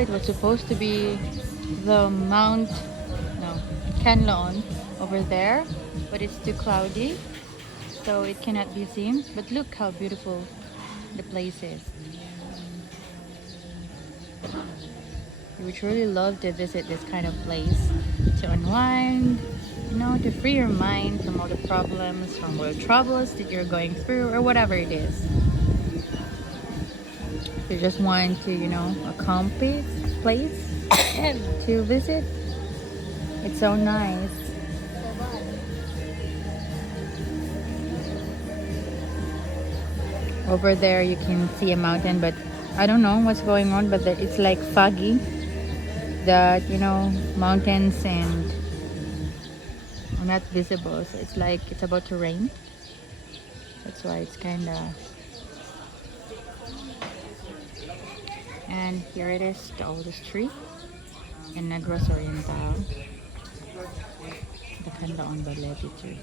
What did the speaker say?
it was supposed to be the Mount, no, Canlaon over there, but it's too cloudy, so it cannot be seen. But look how beautiful the place is. You would truly love to visit this kind of place to unwind, to free your mind from all the problems, from all the troubles that you're going through, or whatever it is. If you just want to, a calm place to visit, it's so nice. Over there, you can see a mountain, but I don't know what's going on, but it's like foggy. That mountains and are not visible, so it's like it's about to rain. That's why it's kind of. And here it is, the oldest tree in Negros Oriental, the Canlaon Balete tree.